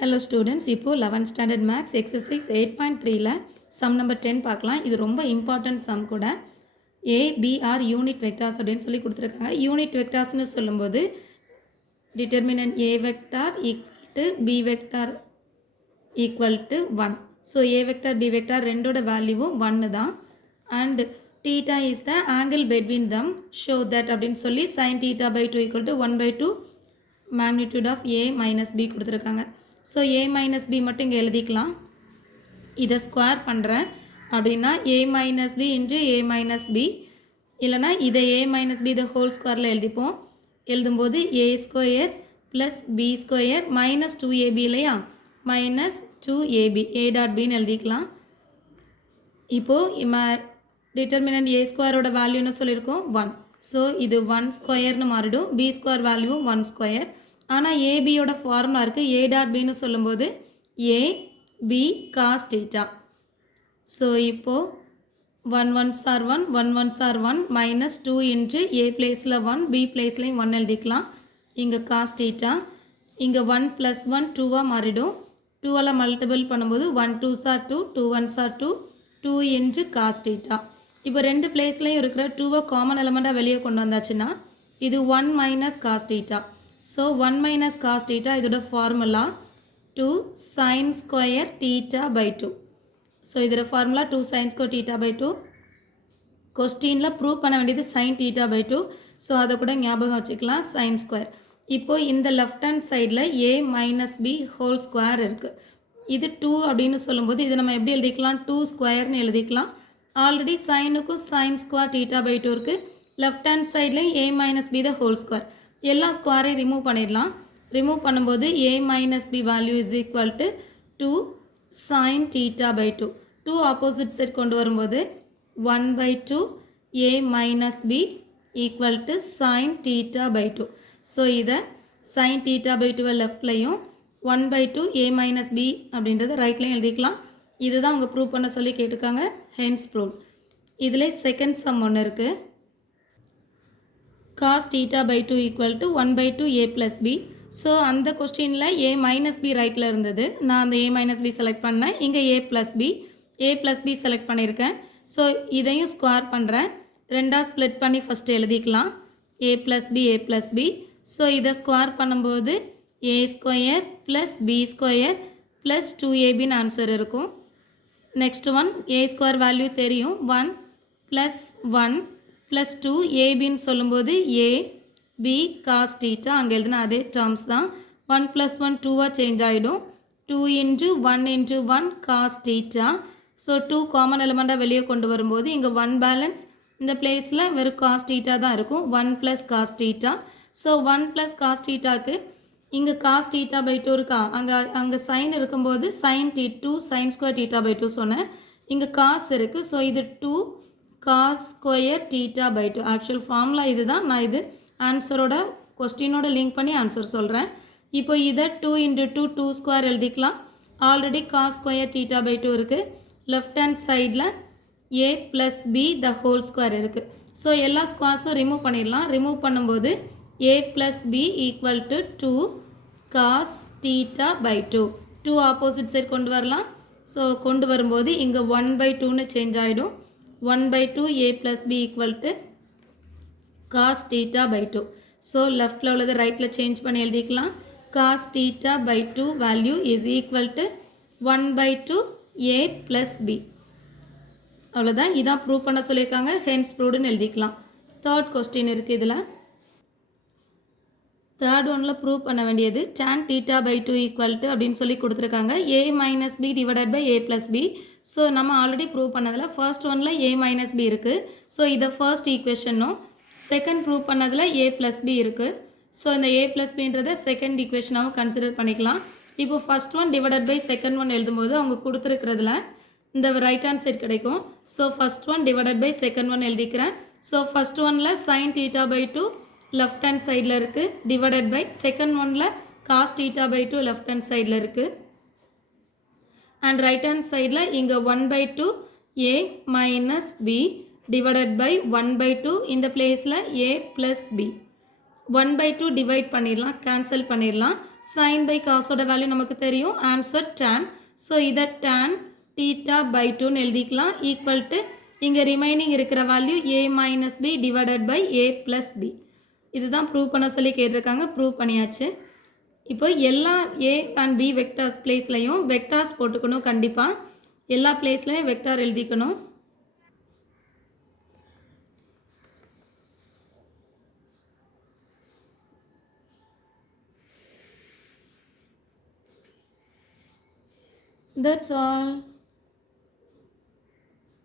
Hello students, இப்போது 11th standard maths exercise 8.3ல sum number 10 பார்க்கலாம். இது ரொம்ப இம்பார்ட்டன்ட் சம் கூட. ஏபிஆர் யூனிட் வெக்டார்ஸ் அப்படின்னு சொல்லி கொடுத்துருக்காங்க. யூனிட் வெக்டார்ஸ்னு சொல்லும்போது determinant a vector equal to b vector equal to 1. So a vector b vector ரெண்டோட வேல்யூவும் 1 தான். And theta is the angle between them show that அப்படின்னு சொல்லி sin theta by 2 equal to 1/2 magnitude of a minus b கொடுத்துருக்காங்க. So ஏ minus b மட்டும் இங்கே எழுதிக்கலாம். இதை ஸ்கொயர் பண்ணுறேன் அப்படின்னா a minus b into a minus b, இல்லைனா இதை ஏ மைனஸ் பி இதை ஹோல் ஸ்கொயரில் எழுதிப்போம். எழுதும்போது a square plus b square minus 2ab இல்லையா, மைனஸ் 2ab ஏ டாட் பின்னு எழுதிக்கலாம். இப்போது டிட்டர்மினன்ட் ஏ ஸ்கொயரோட வேல்யூன்னு சொல்லியிருக்கோம் 1. ஸோ இது 1 ஸ்கொயர்னு மாறிடும். பி ஸ்கொயர் வேல்யூ 1 ஸ்கொயர். ஆனால் ஏபியோட ஃபார்முலா இருக்குது. ஏ டாட் பின்னு சொல்லும்போது a b cos theta. So இப்போது 1 1s are 1, 1 1s are 1, minus 2 into a பிளேஸில் 1, பி பிளேஸ்லையும் 1 எழுதிக்கலாம். இங்கே காஸ் டீட்டா, இங்கே 1 ப்ளஸ் 1 2வாக மாறிடும். 2ஆல் மல்டிபிள் பண்ணும்போது 1 2s are 2, 2 1s are 2, 2 into cos theta. இப்போ ரெண்டு பிளேஸ்லையும் இருக்கிற 2வை காமன் எலமெண்ட்டாக வெளியே கொண்டு வந்தாச்சுன்னா இது 1 minus cos theta. So 1 minus cos theta இதோட formula 2 sine square theta by 2. So இதோட formula 2 sine square theta by 2. கொஸ்டினில் ப்ரூவ் பண்ண வேண்டியது சைன் டீட்டா பை 2. ஸோ அதை கூட ஞாபகம் வச்சுக்கலாம், சைன் ஸ்கொயர். இப்போது இந்த லெஃப்ட் ஹேண்ட் சைடில் ஏ மைனஸ் பி ஹோல் ஸ்கொயர் இருக்குது. இது 2 அப்படின்னு சொல்லும்போது இதை நம்ம எப்படி எழுதிக்கலாம், 2 ஸ்கொயர்னு எழுதிக்கலாம். ஆல்ரெடி சைனுக்கும் சைன் ஸ்கொயர் டீட்டா பை 2 இருக்குது. லெஃப்ட் ஹேண்ட் சைட்லேயும் a minus b the whole square. எல்லா ஸ்கொயரையும் ரிமூவ் பண்ணிடலாம். ரிமூவ் பண்ணும்போது a minus b value is equal to 2 sine theta by 2. 2 opposite side கொண்டு வரும்போது 1/2 a minus b equal to sine theta by 2. So இதை sine theta by 2 லெஃப்ட்லையும் 1/2 a minus b அப்படின்றத ரைட்லையும் எழுதிக்கலாம். இதுதான் அவங்க ப்ரூவ் பண்ண சொல்லி கேட்டிருக்காங்க. Hence prove. இதில் செகண்ட் சம் ஒன்று இருக்குது. cos theta by 2 equal to 1/2 a plus b. So அந்த கொஸ்டினில் a மைனஸ் பி ரைட்டில் இருந்தது. நான் அந்த a மைனஸ் பி செலக்ட் பண்ணேன். இங்கே a ப்ளஸ் பி செலக்ட் பண்ணியிருக்கேன். ஸோ இதையும் ஸ்கொயர் பண்ணுறேன். ரெண்டாக ஸ்ப்ளிட் பண்ணி ஃபஸ்ட்டு எழுதிக்கலாம். a plus b. ஸோ இதை ஸ்கொயர் பண்ணும்போது a square plus b square plus 2abன்னு ஆன்சர் இருக்கும். Next one a square value தெரியும், 1 ப்ளஸ் 1 ப்ளஸ் 2 ஏபின்னு சொல்லும்போது ஏ பி காஸ் டீட்டா, அங்கே எழுதினா அதே டேர்ம்ஸ் தான். 1 ப்ளஸ் 1 2வாக சேஞ்ச் ஆகிடும். 2 into 1 into 1 cos theta. So 2 common எலிமெண்ட்டாக வெளியே கொண்டு வரும்போது இங்கே 1 பேலன்ஸ், இந்த பிளேஸில் வெறும் காஸ் டீட்டா தான் இருக்கும். 1 plus cos theta. So 1 plus cos டீட்டாக்கு இங்கே காஸ் டீட்டா பை 2 இருக்கா, அங்கே சைன் இருக்கும்போது sine 2 sine square theta by 2 சொன்னேன். இங்கே காஸ் இருக்குது. ஸோ இது 2 cos square theta by 2. Actual formula இது தான். நான் இது ஆன்சரோட கொஸ்டினோட லிங்க் பண்ணி ஆன்சர் சொல்கிறேன். இப்போ இதை 2 இன்ட்டு 2 2 ஸ்கொயர் எழுதிக்கலாம். Already cos square theta by 2 இருக்குது. லெஃப்ட் ஹேண்ட் சைடில் a plus b the whole square இருக்குது. ஸோ எல்லா ஸ்கொயர்ஸும் ரிமூவ் பண்ணிடலாம். ரிமூவ் பண்ணும்போது a plus b equal to 2 cos theta by 2. 2 opposite side கொண்டு வரலாம். ஸோ கொண்டு வரும்போது இங்கே 1/2ன்னு சேஞ்ச் ஆகிடும். 1/2 a plus b equal to cos theta by 2. So leftல உள்ளது rightல change பண்ணி எழுதிக்கலாம். cos theta by 2 value is equal to 1/2 a plus b. அவ்வளோதான். இதான் ப்ரூவ் பண்ண சொல்லியிருக்காங்க. ஹென்ஸ் ப்ரூவ்டுன்னு எழுதிக்கலாம். தேர்ட் கொஸ்டின் இருக்குது. இதில் தேர்ட் ஒன்னில் ப்ரூவ் பண்ண வேண்டியது tan theta by 2 equal to அப்படின்னு சொல்லி கொடுத்துருக்காங்க. a minus b divided by a plus b. So நம்ம ஆல்ரெடி ப்ரூவ் பண்ணதில் ஃபர்ஸ்ட் ஒனில் a மைனஸ் பி இருக்குது. ஸோ இதை ஃபர்ஸ்ட் ஈக்குவேஷனும், செகண்ட் ப்ரூவ் பண்ணதில் a ப்ளஸ் பி இருக்குது. ஸோ இந்த a ப்ளஸ் பின்றதை செகண்ட் ஈக்குவேஷனாகவும் கன்சிடர் பண்ணிக்கலாம். இப்போ first one divided by second one எழுதும்போது அவங்க கொடுத்துருக்கிறதுல இந்த ரைட் ஹேண்ட் சைட் கிடைக்கும். So first one divided by second one எழுதிக்கிறேன். ஸோ ஃபர்ஸ்ட் ஒனில் sine theta by 2 left hand சைடில் இருக்குது, டிவைடட் பை செகண்ட் ஒனில் cos theta by 2 left hand சைடில் இருக்குது. அண்ட் ரைட் ஹேண்ட் சைடில் இங்கே 1/2 a minus B divided by 1/2 இந்த பிளேஸில் a ப்ளஸ் பி. 1/2 டிவைட் பண்ணிடலாம், கேன்சல் பண்ணிடலாம். sin by cosோட வேல்யூ நமக்கு தெரியும். Answer tan. ஸோ இதை tan theta by 2ன்னு எழுதிக்கலாம். ஈக்குவல் டு இங்கே ரிமைனிங் இருக்கிற value a minus B divided by a plus B. இதுதான் ப்ரூவ் பண்ண சொல்லி கேட்டிருக்காங்க. ப்ரூவ் பண்ணியாச்சு. இப்போ எல்லா a அண்ட் b வெக்டார்ஸ் பிளேஸ்லையும் வெக்டார்ஸ் போட்டுக்கணும். கண்டிப்பாக எல்லா பிளேஸ்லையும் வெக்டார் எழுதிக்கணும். That's all.